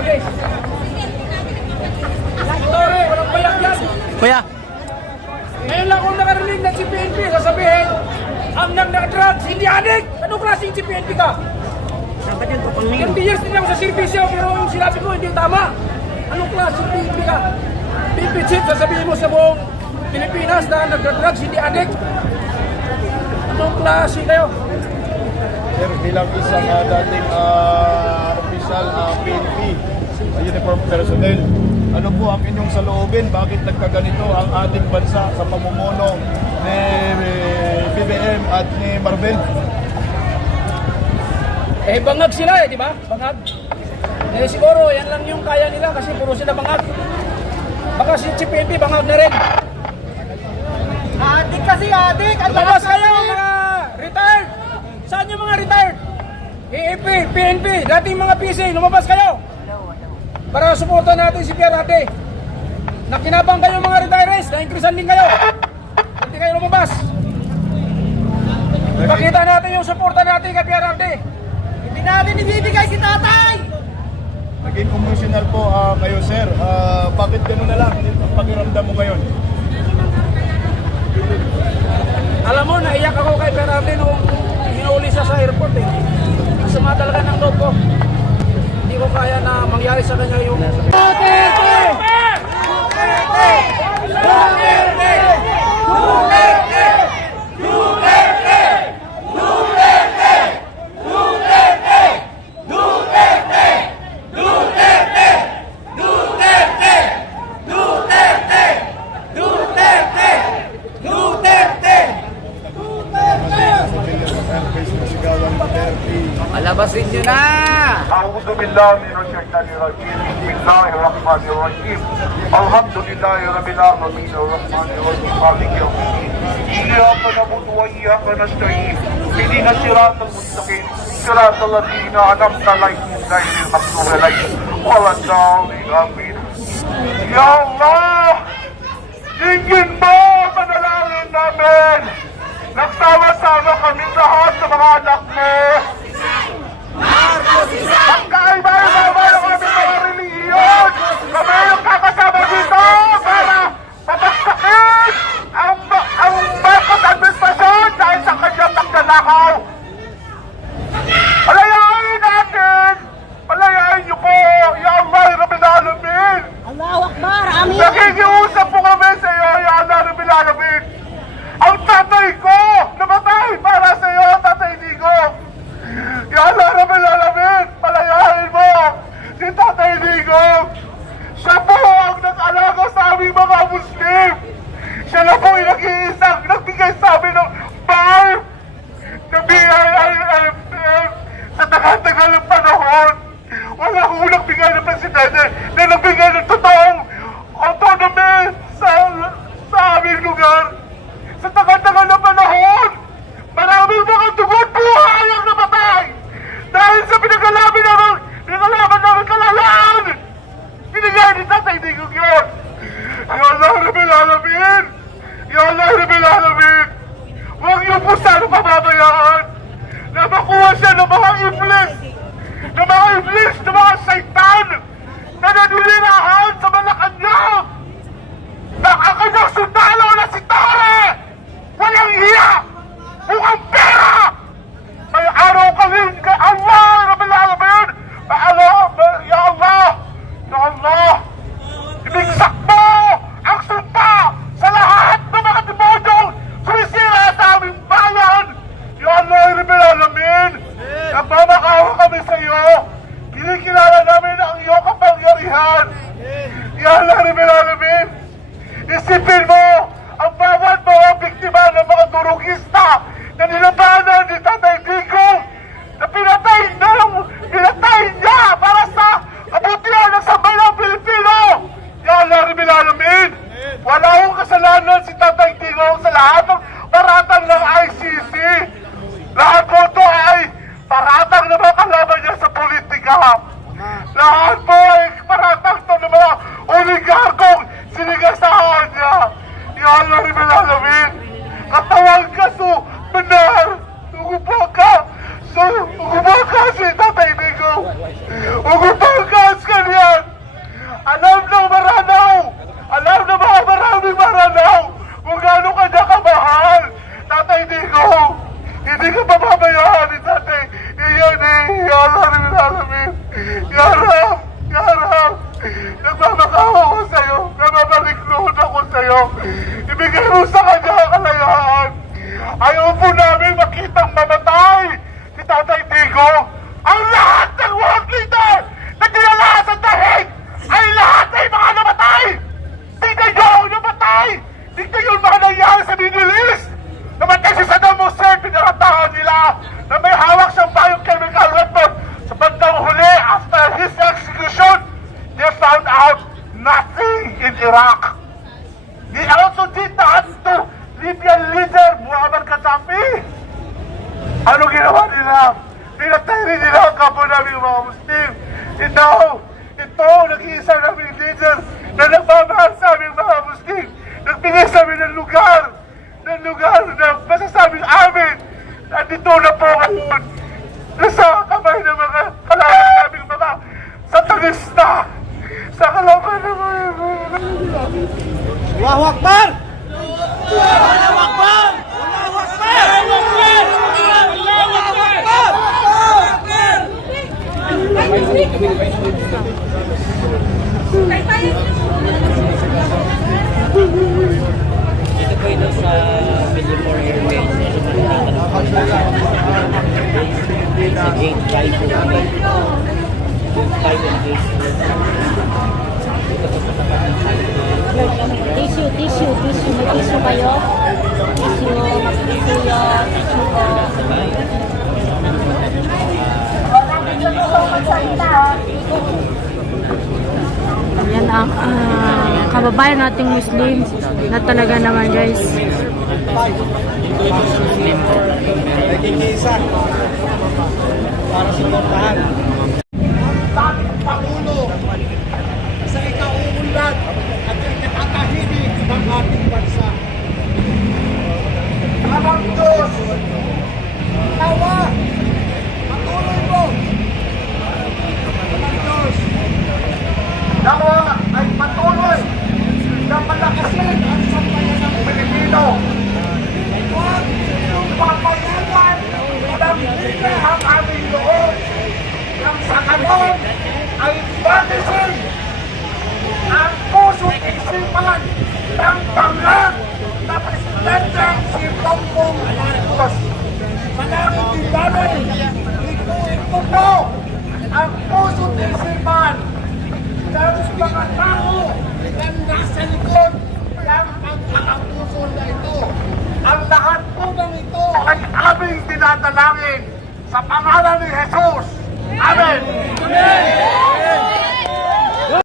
Berardi. Tore, walang bayak yan. Kuya, Ngayon lang akong nakarinig na si PNP sasabihin, ang nag-drugs, hindi adik! Anong klaseng si PNP ka? 20 years din ako sa servisyo, pero yung sinabi ko hindi tama. Anong klaseng PNP ka? PNP chief, sasabihin mo sa buong Pilipinas na nag-drugs, hindi adik? Anong klase kayo? Sir, bilang isang dating official PNP, uniform personnel, ano po ang inyong saloobin? Bakit nagkaganito ang ating bansa sa pamumuno ni BBM at ni Marvel? Eh, bangag sila di ba? Bangag. Eh, siguro, yan lang yung kaya nila kasi puro sila bangag. Baka si PNP bangag na rin. Adik kasi adik! Ang Lumabas lakas kayo kasi. mga retired! Saan yung mga retired? EAP, PNP, dating mga PC, lumabas kayo! Para suporta natin si PRRD. Nakinabang kayo mga retirees, na-increasean din kayo. Hindi kayo lumabas. Ipakita natin yung suporta natin kay PRRD. Hindi natin ibibigay si tatay! Naging emotional po kayo, sir. Bakit gano'n na lang ang pakiramdam mo ngayon? Alam mo, naiyak ako kay PRRD nung hinuli siya sa airport eh. Masama talaga ng loob ko. Hindi ko kaya na mangyari sa kanya yung... Duterte! Duterte! Duterte! Duterte! Duterte! Duterte! Duterte! Duterte! Duterte! Duterte! Duterte! Duterte! Duterte! alabasin nyo na! أعوذ بالله من الشيطان الرجيم بسم الله الرحمن الرحيم الحمد لله رب العالمين الرحمن الرحيم مالك يوم الدين إياك نعبد وإياك نستعين اهدنا الصراط المستقيم صراط الذين أنعمت عليهم غير المغضوب عليهم ولا الضالين آمين يا الله ingin mo panalangin namin nagsama-sama kami lahat sa mga anak mo. Magkaiba-iba na kami mga reliyon! Kami yung kakasama dito para papagsakin ang Marcos administrasyon dahil sa kanyang pagnanakaw! Palayain natin! Palayain niyo po! Ya Allah, Rabbil Alamin! Allahu Akbar! Amin! Nakikiusap po kami sa iyo, Ya Allah, Rabbil Alamin! Ang tatay ko! Namatay para sa iyo, Tatay Digo! Ya Allah, Rabbil Alamin! Palayain mo! Si Tatay Digo! Siya po ang nag-alaga sa aming mga Muslim! Siya na po yung nag-iisang nagbigay sa amin ng BARF! Na BIIMF! Sa tagal-tagal ng panahon! Wala akong nagbigay ng presidente na nagbigay ng totoong autonomy sa aming lugar! Sa tagal-tagal ng panahon! Maraming mga dugot buhay ang namatay! Dahil sa pinagalaban namin kalalaan! Binigay ni Tatay Digong yun! Ya Allah, Rabbil Alamin! Ya Allah, Rabbil Alamin! Huwag niyo po sana pababayaan na makuha siya ng mga iblis! Ng mga iblis! Ng mga saitan! Na nanunirahan sa Malacanang! Na ang kanyang sundalo na si Tore! Walang hiya! Mukhang pera! May araw kami kay Allah! Rabbil Alamin! Ya Allah! Ya Allah! Ibigsak mo ang sumpa sa lahat ng mga demonyong sumisira sa aming bayan! Ya Allah! Rabbil Alamin! Nagmamakawa kami sa iyo! Kinikilala namin ang iyong kapangyarihan! Ya Allah! Rabbil Alamin! Isipin mo ang bawat mga biktima ng mga durugista na nilabanan ni Tatay Digong na pinatay niya para sa kabutihan ng sambayang Pilipino! Ya Allah, Rabbil Alamin! Wala akong kasalanan si Tatay Digong sa lahat ng paratang ng ICC! Lahat po ito ay paratang na mga kalaban niya sa politika! Lahat po ay paratang ito ng mga oligarkong sinigasahan niya! Ya Allah, Rabbil Alamin! Katawag ka so benar! Ugupa ka si Tatay Digong! Ugupa ka sa kanya! ko, ang lahat ng world leader na kilala sa dahig ay lahat ay mga namatay! Di kayo ang namatay! Di kayo ang mga nangyari sa Middle East! Namatay si Saddam Hussein, pinakataon nila na may hawak siyang biochemical weapon. Sa bandang huli, after his execution, they found out nothing in Iraq. They also did that to Libyan leader Muammar Gaddafi. Ano ginawa nila? Pinatay rin nila ang kapwa namin mga Muslim. Ito, nag-iisa namin leader na nagmamahal sa aming mga Muslim. Nagbigay sa amin ng lugar na masasabing amin. Nandito na po ngayon. Nasa kamay ng mga kalaban naming mga satanista. Sa kalaban ng mga... Allahu Akbar! Allahu Akbar! Allahu Akbar! Allahu Ito po ito sa Billboard Airways. Sa gate 5 po. Gate 5 and gate 4. Tissue. May tissue kayo? Tissue po. Yan ang kababayan nating Muslim na talaga naman guys. Nagkikisa para suportahan. Bakit Pangulo sa ikauunlad at ikatahimik ng ating bansa? Amang Diyos, tawa, patuloy mo. Amang Diyos, nawa ay patuloy na malakasin ang sambayan ng Pilipino. Huwag yung papayagan ng hindi ang aming loob nang sa kanon ay batisin ang puso't isipan ng pangat na Presidente si Bongbong Marcos. Manangin din namin, ito po ang puso't isipan ng mga tao na nasa likod ng pagkakapuso na ito. Ang lahat po ng ito ay aming dinadalangin sa pangalan ni Jesus. Amen! Amen!